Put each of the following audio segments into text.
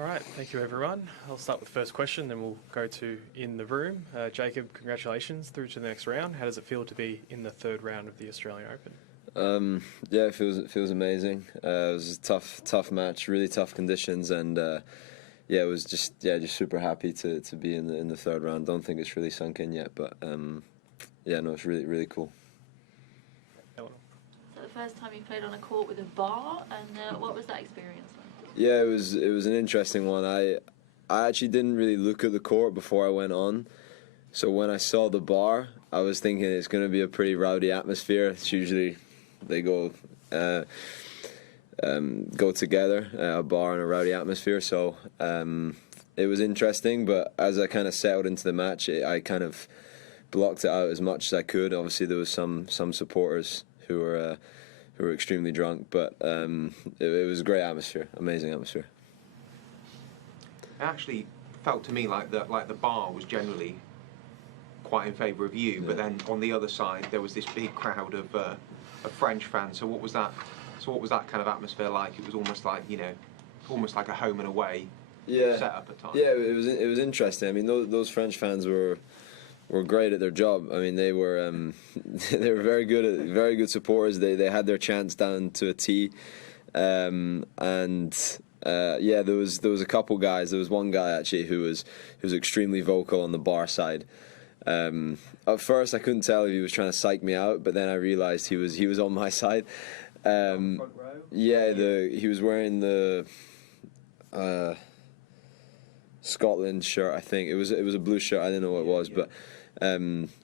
All right, thank you everyone. I'll start with the first question, then we'll go to in the room. Jacob, congratulations through to the next round. How does it feel to be in the third round of the Australian Open? Yeah, it feels amazing. It was a tough match, really tough conditions, and yeah, it was just super happy to be in the third round. Don't think it's really sunk in yet, but yeah, no, it's really cool. Eleanor. So the first time you played on a court with a bar, and what was that experience like? Yeah, it was an interesting one. I actually didn't really look at the court before I went on, so when I saw the bar, I was thinking it's going to be a pretty rowdy atmosphere. It's usually they go together, a bar and a rowdy atmosphere. So it was interesting, but as I kind of settled into the match, I kind of blocked it out as much as I could. Obviously, there was some supporters who were extremely drunk, but it was a great atmosphere, amazing atmosphere. It actually felt to me like the bar was generally quite in favour of you, but then on the other side there was this big crowd of French fans. So what was that? So what was that kind of atmosphere like? It was almost like almost like a home and away setup at times. Yeah, it was interesting. I mean, those French fans were great at their job. I mean, they were very good supporters. They had their chants down to a T, and yeah, there was a couple guys. There was one guy actually who was extremely vocal on the bar side. At first, I couldn't tell if he was trying to psych me out, but then I realised he was on my side. Front row? Yeah, he was wearing the Scotland shirt. I think it was a blue shirt. I didn't know what it was, but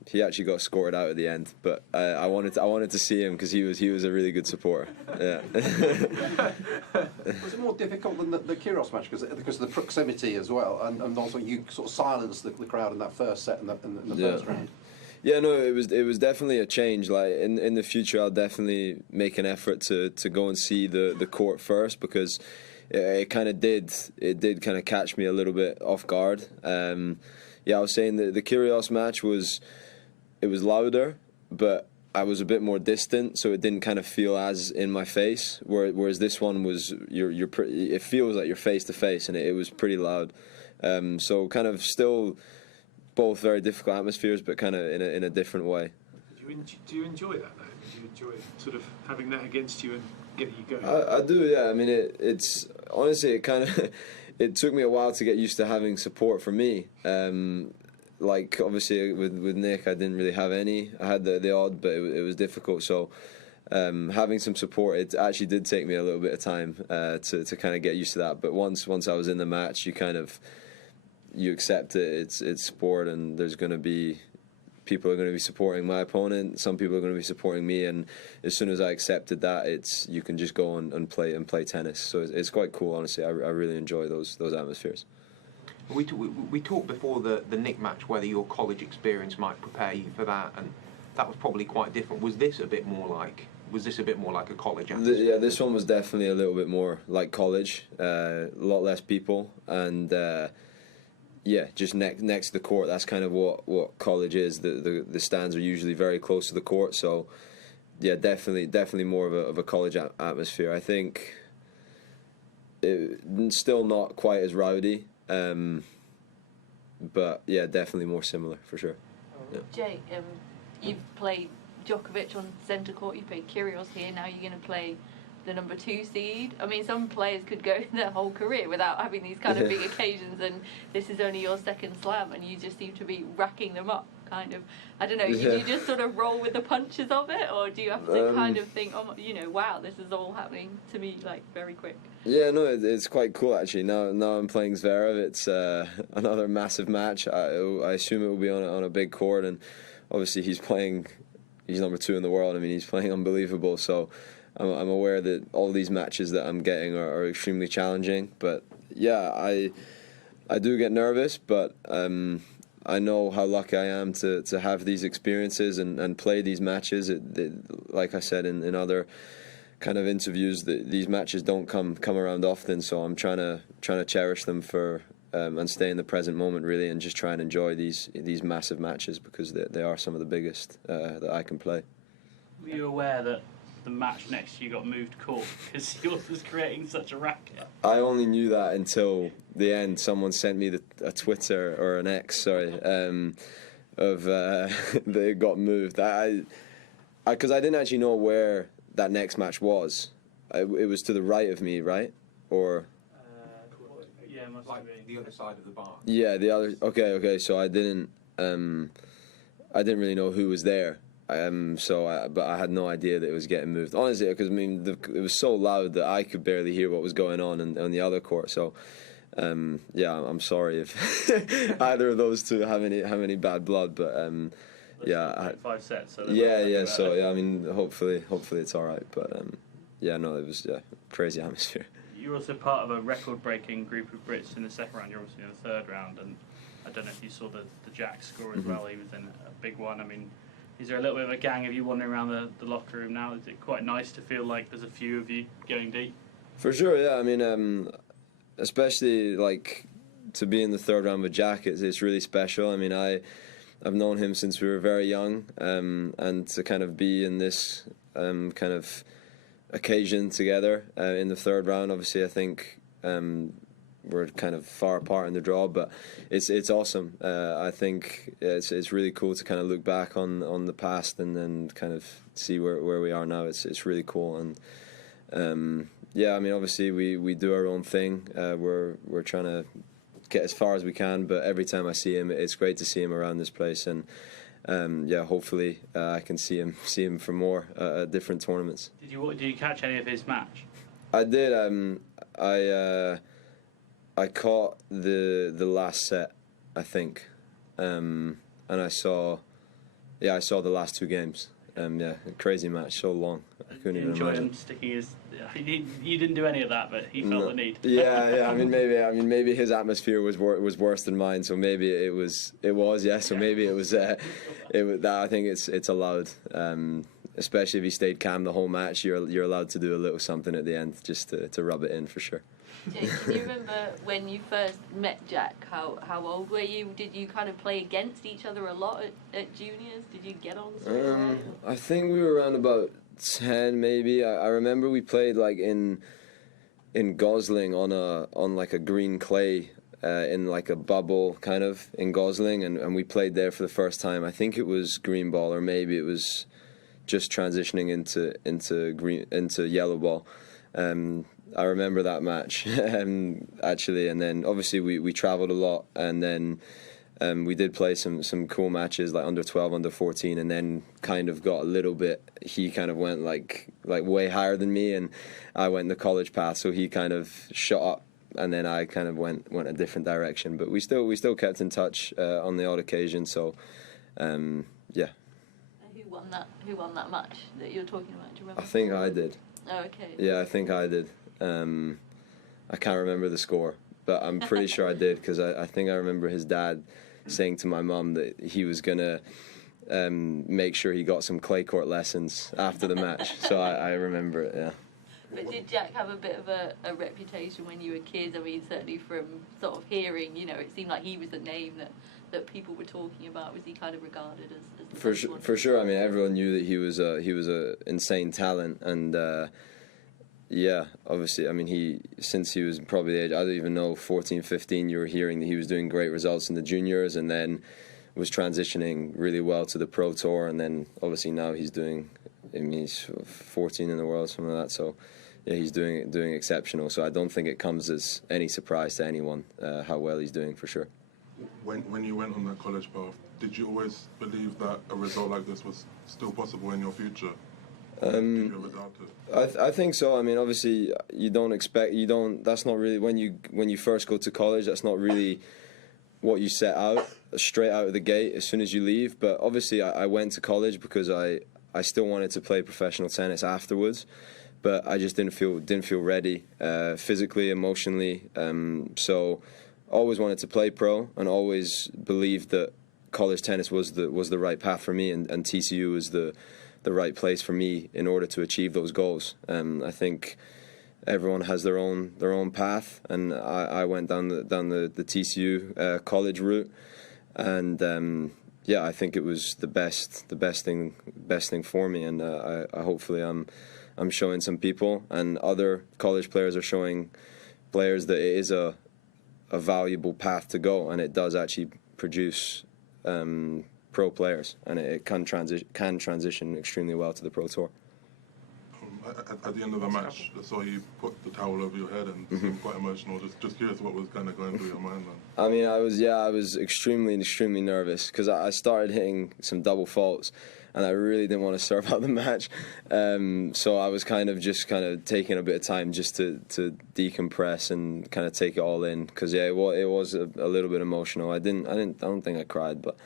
he actually got escorted out at the end. But I wanted to see him because he was a really good supporter. Yeah. Was it more difficult than the Kyrgios match because of the proximity as well, and also you sort of silenced the crowd in that first set in the first round? Yeah, no, it was definitely a change. Like in the future, I'll definitely make an effort to go and see the court first, because it did kind of catch me a little bit off guard. Yeah, I was saying that the Kyrgios match was louder, but I was a bit more distant, so it didn't kind of feel as in my face. Whereas this one was it feels like you're face to face, and it was pretty loud. So kind of still both very difficult atmospheres, but kind of in a different way. Do you enjoy that though? Do you enjoy sort of having that against you and getting you going? I do, yeah. I mean, it's honestly it kind of it took me a while to get used to having support from me. Like obviously with Nick, I didn't really have any. I had the odd, but it was difficult. So having some support, it actually did take me a little bit of time to kind of get used to that. But once I was in the match, you accept it. It's sport, and there's going to be people are going to be supporting my opponent. Some people are going to be supporting me, and as soon as I accepted that, you can just go and play tennis. So it's quite cool, honestly. I really enjoy those atmospheres. We talked before the Nick match whether your college experience might prepare you for that, and that was probably quite different. Was this a bit more like a college atmosphere? Yeah, this one was definitely a little bit more like college. A lot less people, and yeah, just next to the court. That's kind of what college is. The stands are usually very close to the court, so yeah, definitely more of a college atmosphere. I think it's still not quite as rowdy, but yeah, definitely more similar for sure. Yeah. Jake, you've played Djokovic on centre court. You played Kyrgios here. Now you're going to play the number 2 seed. I mean, some players could go their whole career without having these kind of big occasions, and this is only your second slam, and you just seem to be racking them up. Kind of, I don't know. Do you just sort of roll with the punches of it, or do you have to kind of think, oh, wow, this is all happening to me like very quick? Yeah, no, it's quite cool actually. Now I'm playing Zverev. It's another massive match. I assume it will be on a big court, and obviously he's number 2 in the world. I mean, he's playing unbelievable. So I'm aware that all these matches that I'm getting are extremely challenging. But yeah, I do get nervous, but I know how lucky I am to have these experiences and play these matches. Like I said in other kind of interviews, these matches don't come around often. So I'm trying to cherish them and stay in the present moment really, and just try and enjoy these massive matches, because they are some of the biggest that I can play. Were you aware that the match next to you got moved court because yours was creating such a racket? I only knew that until the end. Someone sent me a Twitter or an X, sorry, of that it got moved. Because I didn't actually know where that next match was. It was to the right of me, right? Or Yeah, it must Like have been. the other side of the bar. yeah, the other. Okay. So I didn't really know who was there. But I had no idea that it was getting moved. Honestly, because I mean, it was so loud that I could barely hear what was going on the other court. So, yeah, I'm sorry if either of those two have any bad blood. But yeah, 5 sets. So yeah. So yeah, I mean, hopefully it's all right. But yeah, no, it was crazy atmosphere. You're also part of a record-breaking group of Brits in the second round. You're obviously in the third round, and I don't know if you saw the Jack score as well. He was in a big one. I mean, is there a little bit of a gang of you wandering around the locker room now? Is it quite nice to feel like there's a few of you going deep? For sure, yeah. I mean, especially like to be in the third round with Jack, it's really special. I mean, I've known him since we were very young, and to kind of be in this kind of occasion together in the third round, obviously, I think we're kind of far apart in the draw, but it's awesome. I think it's really cool to kind of look back on the past and then kind of see where we are now. It's really cool, and yeah, I mean, obviously we do our own thing. We're trying to get as far as we can, but every time I see him, it's great to see him around this place, and yeah, hopefully I can see him for more at different tournaments. Did you catch any of his match? I did. I caught the last set, I think, and I saw the last 2 games. Yeah, crazy match, so long. I couldn't even Enjoy imagine. him sticking his. You didn't do any of that, but he felt No. the need. Yeah. I mean, maybe his atmosphere was worse than mine. So maybe it was. Yeah. So maybe it was. That I think it's allowed. Especially if he stayed calm the whole match, you're allowed to do a little something at the end just to rub it in for sure. Jake, can you remember when you first met Jack? How old were you? Did you kind of play against each other a lot at juniors? Did you get on? I think we were around about 10, maybe. I remember we played like in Gosling on like a green clay in like a bubble kind of in Gosling, and we played there for the first time. I think it was green ball, or maybe it was just transitioning into yellow ball. I remember that match actually, and then obviously we travelled a lot, and then we did play some cool matches like under 12, under 14, and then kind of got a little bit. He kind of went like way higher than me, and I went the college path, so he kind of shot up, and then I kind of went a different direction. But we still kept in touch on the odd occasion. So yeah. Who won that match that you're talking about? Do you remember? I think I did. Oh, okay. Yeah, I think I did. I can't remember the score, but I'm pretty sure I did, because I think I remember his dad saying to my mum that he was going to make sure he got some clay court lessons after the match. So I remember it, yeah. But did Jack have a bit of a reputation when you were kids? I mean, certainly from sort of hearing, it seemed like he was the name that people were talking about. Was he kind of regarded as the first one? For sure. I mean, everyone knew that he was a insane talent, and yeah, obviously, I mean, since he was probably the age, I don't even know, 14, 15, you were hearing that he was doing great results in the juniors, and then was transitioning really well to the pro tour, and then obviously now he's 14 in the world, something like that. So yeah, he's doing exceptional. So I don't think it comes as any surprise to anyone how well he's doing, for sure. When you went on that college path, did you always believe that a result like this was still possible in your future? Did you ever doubt it? I think so. I mean, obviously, that's not really, when you first go to college, that's not really what you set out straight out of the gate as soon as you leave. But obviously, I went to college because I still wanted to play professional tennis afterwards, but I just didn't feel ready physically, emotionally. So always wanted to play pro, and always believed that college tennis was the right path for me, and TCU was the right place for me in order to achieve those goals. I think everyone has their own path, and I went down the TCU college route, and yeah, I think it was the best thing for me, and I hopefully I'm showing some people, and other college players are showing players that it is a valuable path to go, and it does actually produce pro players, and it can transition extremely well to the pro tour. At the end of the match, I saw you put the towel over your head and seemed quite emotional. Just curious what was kind of going through your mind then. I mean, I was extremely nervous because I started hitting some double faults, and I really didn't want to serve out the match. So I was kind of taking a bit of time just to decompress and kind of take it all in, because it was a little bit emotional. I don't think I cried, but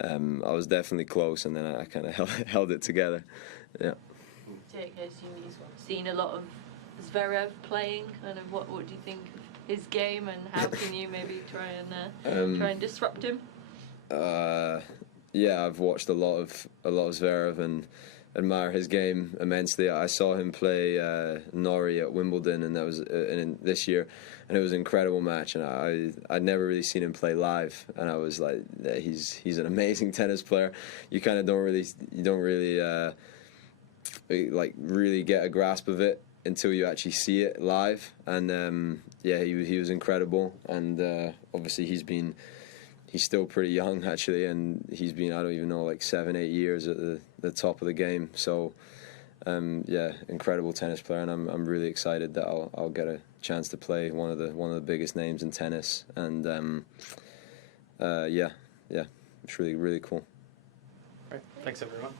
I was definitely close, and then I kind of held it together. Yeah. Jake, I assume you've seen a lot of Zverev playing. Kind of what do you think of his game, and how can you maybe try and disrupt him? Yeah, I've watched a lot of Zverev and admire his game immensely. I saw him play Norrie at Wimbledon, and that was this year, and it was an incredible match. And I'd never really seen him play live, and I was like, he's an amazing tennis player. You kind of don't really really get a grasp of it until you actually see it live. And he was incredible. And obviously he's still pretty young actually, and he's been, I don't even know, like 7-8 years at the top of the game. So incredible tennis player, and I'm really excited that I'll get a chance to play one of the biggest names in tennis. And it's really cool. Great. Thanks everyone.